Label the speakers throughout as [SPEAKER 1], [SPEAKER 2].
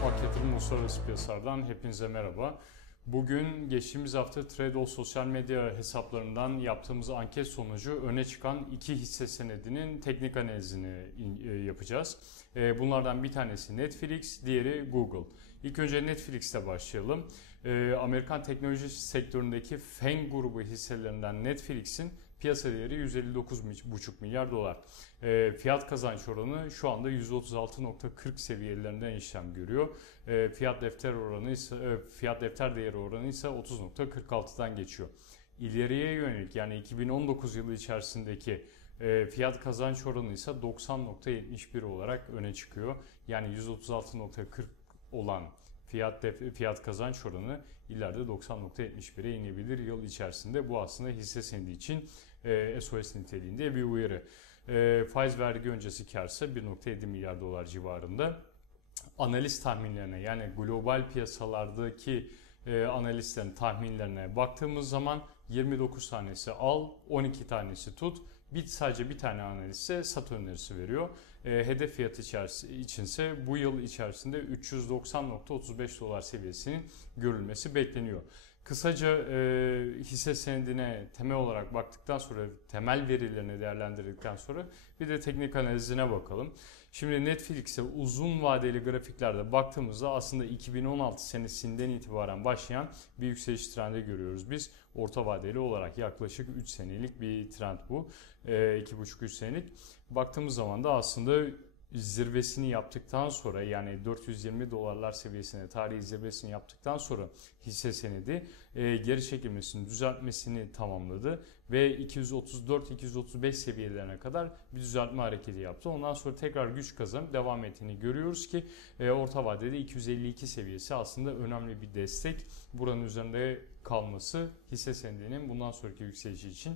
[SPEAKER 1] Yatırım Uluslararası Piyasalardan hepinize merhaba. Bugün geçtiğimiz hafta Tradol sosyal medya hesaplarından yaptığımız anket sonucu öne çıkan iki hisse senedinin teknik analizini e, yapacağız. E, bunlardan bir tanesi Netflix, diğeri Google. İlk önce Netflix'te başlayalım. E, Amerikan teknoloji sektöründeki FANG grubu hisselerinden Netflix'in Piyasa değeri 159,5 milyar dolar. E, fiyat kazanç oranı şu anda 136.40 seviyelerinden işlem görüyor. E, fiyat defter oranı ise e, fiyat defter değeri oranı ise 30.46'dan geçiyor. İleriye yönelik yani 2019 yılı içerisindeki e, fiyat kazanç oranı ise 90.71 olarak öne çıkıyor. Yani 136.40 olan fiyat def, fiyat kazanç oranı ileride 90.71'e inebilir yıl içerisinde. Bu aslında hisse senedi için e, SOS niteliğinde bir uyarı. E, faiz vergi öncesi karsa 1.7 milyar dolar civarında. Analiz tahminlerine yani global piyasalardaki e, analistlerin tahminlerine baktığımız zaman 29 tanesi al, 12 tanesi tut. Bir, sadece bir tane analiste sat önerisi veriyor. E, hedef fiyat içinse bu yıl içerisinde 390.35 dolar seviyesinin görülmesi bekleniyor. Kısaca e, hisse senedine temel olarak baktıktan sonra temel verilerini değerlendirdikten sonra bir de teknik analizine bakalım. Şimdi Netflix'e uzun vadeli grafiklerde baktığımızda aslında 2016 senesinden itibaren başlayan bir yükseliş trendi görüyoruz biz. Orta vadeli olarak yaklaşık 3 senelik bir trend bu. E, 2,5-3 senelik. Baktığımız zaman da aslında zirvesini yaptıktan sonra yani 420 dolarlar seviyesine tarihi zirvesini yaptıktan sonra hisse senedi e, geri çekilmesini düzeltmesini tamamladı ve 234-235 seviyelerine kadar bir düzeltme hareketi yaptı. Ondan sonra tekrar güç kazanıp devam ettiğini görüyoruz ki e, orta vadede 252 seviyesi aslında önemli bir destek. Buranın üzerinde kalması hisse senedinin bundan sonraki yükselişi için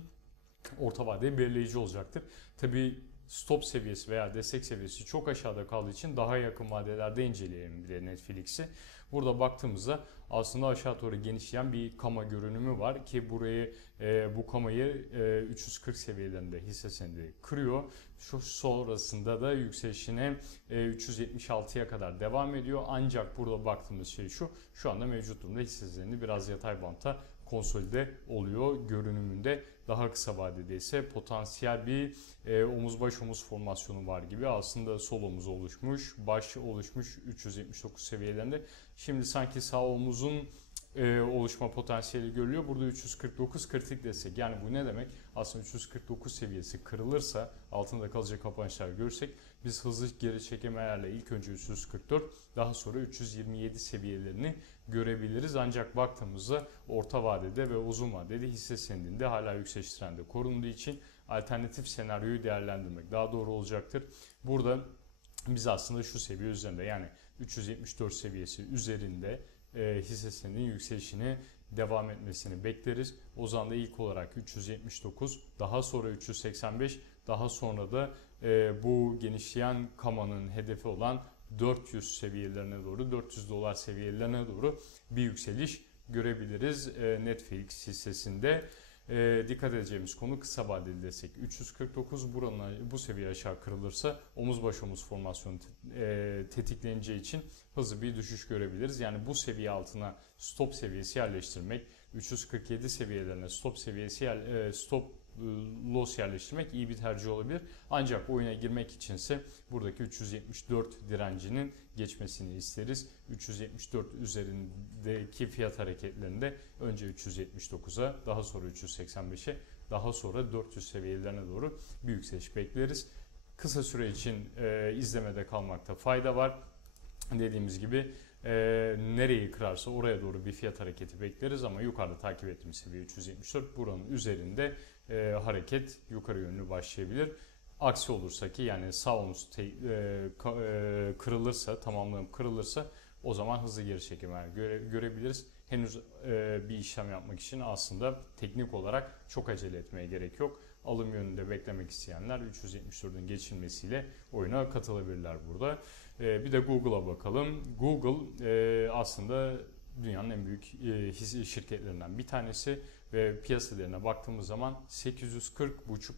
[SPEAKER 1] orta vadede belirleyici olacaktır. Tabii stop seviyesi veya destek seviyesi çok aşağıda kaldığı için daha yakın vadelerde inceleyelim bir de Netflix'i. Burada baktığımızda aslında aşağı doğru genişleyen bir kama görünümü var ki burayı e, bu kamayı e, 340 seviyelerinde hisse senedi kırıyor. Şu sonrasında da yükselişine e, 376'ya kadar devam ediyor. Ancak burada baktığımız şey şu. Şu anda mevcut durumda hisse senedi biraz yatay bantta konsolide oluyor görünümünde. Daha kısa vadede ise potansiyel bir e, omuz baş omuz formasyonu var gibi. Aslında sol omuz oluşmuş, baş oluşmuş 379 seviyelerinde. Şimdi sanki sağ omuzun e, oluşma potansiyeli görülüyor. Burada 349 kritik destek. Yani bu ne demek? Aslında 349 seviyesi kırılırsa altında kalacak kapanışlar görürsek biz hızlı geri çekemelerle ilk önce 344 daha sonra 327 seviyelerini görebiliriz. Ancak baktığımızda orta vadede ve uzun vadede hisse senedinde hala yükseliş trendi korunduğu için alternatif senaryoyu değerlendirmek daha doğru olacaktır. Burada biz aslında şu seviye üzerinde yani 374 seviyesi üzerinde e, hisse senedinin yükselişini devam etmesini bekleriz. O zaman da ilk olarak 379, daha sonra 385, daha sonra da e, bu genişleyen kamanın hedefi olan 400 seviyelerine doğru, 400 dolar seviyelerine doğru bir yükseliş görebiliriz e, Netflix hissesinde. E, dikkat edeceğimiz konu kısa vadeli destek. 349 buranın bu seviye aşağı kırılırsa omuz baş omuz formasyonu e, tetikleneceği için hızlı bir düşüş görebiliriz. Yani bu seviye altına stop seviyesi yerleştirmek, 347 seviyelerine stop seviyesi e, stop loss yerleştirmek iyi bir tercih olabilir. Ancak oyuna girmek içinse buradaki 374 direncinin geçmesini isteriz. 374 üzerindeki fiyat hareketlerinde önce 379'a daha sonra 385'e daha sonra 400 seviyelerine doğru bir yükseliş bekleriz. Kısa süre için e, izlemede kalmakta fayda var. Dediğimiz gibi e, nereyi kırarsa oraya doğru bir fiyat hareketi bekleriz ama yukarıda takip ettiğimiz seviye 374 buranın üzerinde e, hareket yukarı yönlü başlayabilir. Aksi olursa ki yani sağ omuz te, e, ka, e, kırılırsa tamamlanıp kırılırsa o zaman hızlı geri çekimler göre, görebiliriz. Henüz e, bir işlem yapmak için aslında teknik olarak çok acele etmeye gerek yok. Alım yönünde beklemek isteyenler 374'ün geçilmesiyle oyuna katılabilirler burada. E, bir de Google'a bakalım. Google e, aslında dünyanın en büyük e, şirketlerinden bir tanesi ve piyasa değerine baktığımız zaman 840,5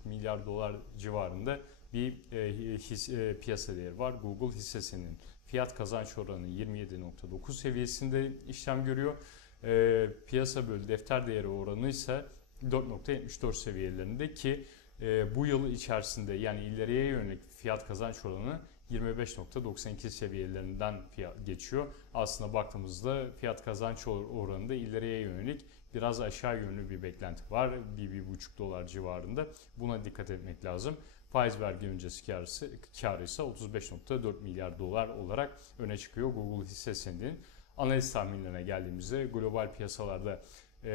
[SPEAKER 1] milyar dolar civarında bir e, his, e, piyasa değeri var Google hissesinin. Fiyat kazanç oranı 27.9 seviyesinde işlem görüyor. E, piyasa bölü defter değeri oranı ise 4.74 seviyelerinde ki e, bu yıl içerisinde yani ileriye yönelik fiyat kazanç oranı 25.92 seviyelerinden fiyat geçiyor. Aslında baktığımızda fiyat kazanç oranında ileriye yönelik biraz aşağı yönlü bir beklenti var. 1-1,5 dolar civarında. Buna dikkat etmek lazım. Faiz vergi öncesi karısı, karı ise 35.4 milyar dolar olarak öne çıkıyor Google hisse senedinin. Analiz tahminlerine geldiğimizde global piyasalarda e,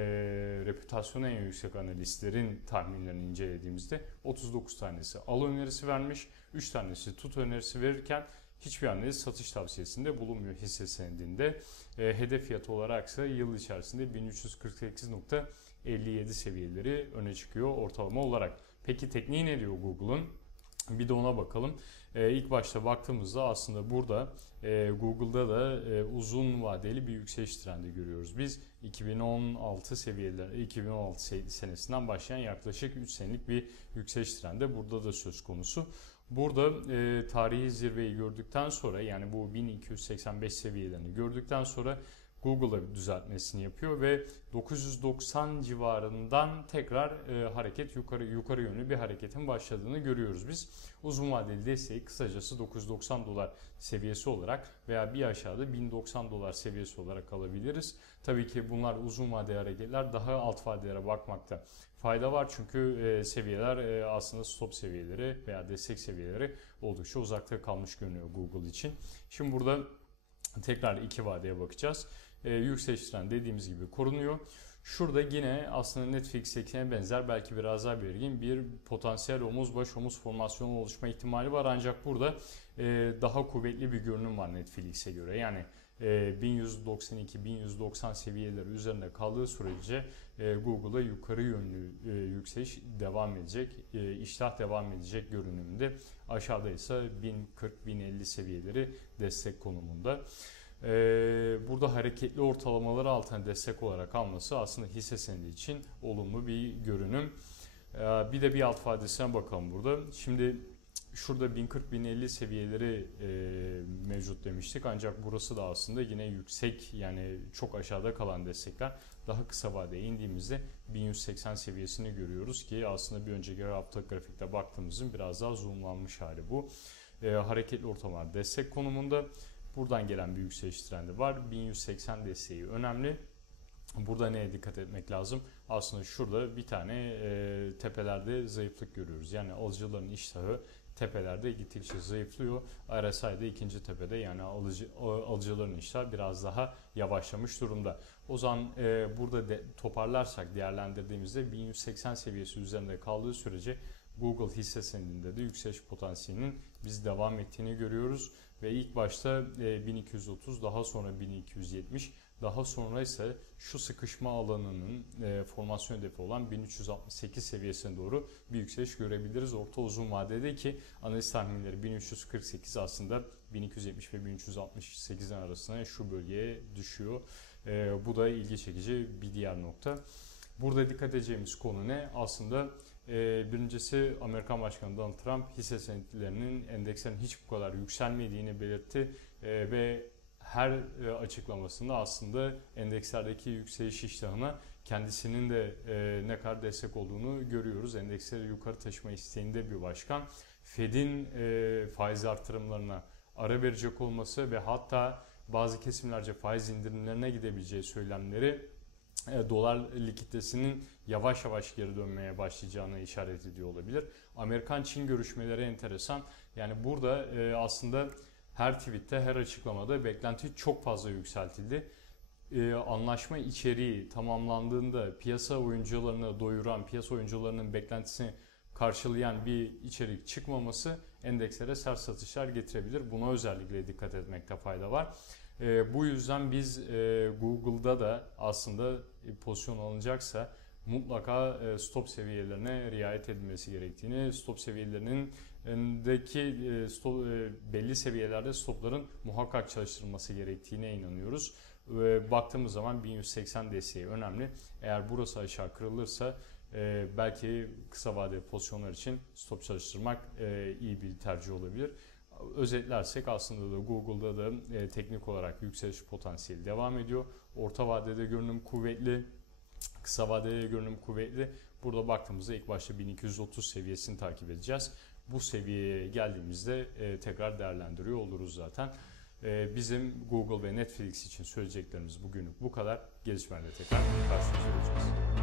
[SPEAKER 1] reputasyonu en yüksek analistlerin tahminlerini incelediğimizde 39 tanesi al önerisi vermiş, 3 tanesi tut önerisi verirken hiçbir analiz satış tavsiyesinde bulunmuyor hisse senedinde. E, hedef fiyatı olarak ise yıl içerisinde 1348.57 seviyeleri öne çıkıyor ortalama olarak. Peki tekniği ne diyor Google'un? Bir de ona bakalım. Ee, ilk başta baktığımızda aslında burada e, Google'da da e, uzun vadeli bir yükseliş trendi görüyoruz. Biz 2016 seviyeler 2016 senesinden başlayan yaklaşık 3 senelik bir yükseliş trendi burada da söz konusu. Burada e, tarihi zirveyi gördükten sonra yani bu 1285 seviyelerini gördükten sonra Google'a düzeltmesini yapıyor ve 990 civarından tekrar e, hareket yukarı yukarı yönlü bir hareketin başladığını görüyoruz biz. Uzun vadeli desteği kısacası 990 dolar seviyesi olarak veya bir aşağıda 1090 dolar seviyesi olarak alabiliriz. Tabii ki bunlar uzun vadeli hareketler daha alt vadelere bakmakta fayda var çünkü e, seviyeler e, aslında stop seviyeleri veya destek seviyeleri oldukça uzakta kalmış görünüyor Google için. Şimdi burada tekrar iki vadeye bakacağız e, yükseliş trendi dediğimiz gibi korunuyor. Şurada yine aslında Netflix'tekine benzer belki biraz daha belirgin bir potansiyel omuz baş omuz formasyonu oluşma ihtimali var. Ancak burada e, daha kuvvetli bir görünüm var Netflix'e göre. Yani e, 1192-1190 seviyeleri üzerinde kaldığı sürece e, Google'a yukarı yönlü e, yükseliş devam edecek, e, iştah devam edecek görünümde. Aşağıda ise 1040-1050 seviyeleri destek konumunda. Ee, burada hareketli ortalamaları altına destek olarak alması aslında hisse senedi için olumlu bir görünüm. Ee, bir de bir alt vadesine bakalım burada. Şimdi şurada 1040-1050 seviyeleri e, mevcut demiştik ancak burası da aslında yine yüksek yani çok aşağıda kalan destekler. Daha kısa vadeye indiğimizde 1180 seviyesini görüyoruz ki aslında bir önceki hafta grafikte baktığımızın biraz daha zoomlanmış hali bu. E, hareketli ortamlar destek konumunda. Buradan gelen bir yükseliş trendi var. 1180 desteği önemli. Burada neye dikkat etmek lazım? Aslında şurada bir tane e, tepelerde zayıflık görüyoruz. Yani alıcıların iştahı tepelerde gittikçe zayıflıyor. RSI'de ikinci tepede yani alıcı, alıcıların iştahı biraz daha yavaşlamış durumda. O zaman e, burada de, toparlarsak değerlendirdiğimizde 1180 seviyesi üzerinde kaldığı sürece Google hisse senedinde de yükseliş potansiyelinin biz devam ettiğini görüyoruz. Ve ilk başta 1230 e, daha sonra 1270 daha sonra ise şu sıkışma alanının e, formasyon hedefi olan 1368 seviyesine doğru bir yükseliş görebiliriz. Orta uzun vadede ki analiz tahminleri 1348 aslında 1270 ve 1368'in arasına şu bölgeye düşüyor. E, bu da ilgi çekici bir diğer nokta. Burada dikkat edeceğimiz konu ne? Aslında birincisi Amerikan Başkanı Donald Trump hisse senetlerinin endekslerin hiç bu kadar yükselmediğini belirtti ee, ve her e, açıklamasında aslında endekslerdeki yükseliş iştahına kendisinin de e, ne kadar destek olduğunu görüyoruz. Endeksleri yukarı taşıma isteğinde bir başkan. Fed'in e, faiz artırımlarına ara verecek olması ve hatta bazı kesimlerce faiz indirimlerine gidebileceği söylemleri dolar likiditesinin yavaş yavaş geri dönmeye başlayacağını işaret ediyor olabilir. Amerikan-Çin görüşmeleri enteresan. Yani burada e, aslında her tweette, her açıklamada beklenti çok fazla yükseltildi. E, anlaşma içeriği tamamlandığında piyasa oyuncularını doyuran, piyasa oyuncularının beklentisini karşılayan bir içerik çıkmaması endekslere sert satışlar getirebilir. Buna özellikle dikkat etmekte fayda var. E, bu yüzden biz e, Google'da da aslında pozisyon alınacaksa mutlaka e, stop seviyelerine riayet edilmesi gerektiğini, stop seviyelerinin deki e, stop, e, belli seviyelerde stopların muhakkak çalıştırılması gerektiğine inanıyoruz. Baktığımız zaman 1180 desteği önemli. Eğer burası aşağı kırılırsa belki kısa vadeli pozisyonlar için stop çalıştırmak iyi bir tercih olabilir. Özetlersek aslında da Google'da da e, teknik olarak yükseliş potansiyeli devam ediyor. Orta vadede görünüm kuvvetli, kısa vadede görünüm kuvvetli. Burada baktığımızda ilk başta 1230 seviyesini takip edeceğiz. Bu seviyeye geldiğimizde e, tekrar değerlendiriyor oluruz zaten. E, bizim Google ve Netflix için söyleyeceklerimiz bugünlük bu kadar. Gelişmelerle tekrar karşınızda olacağız.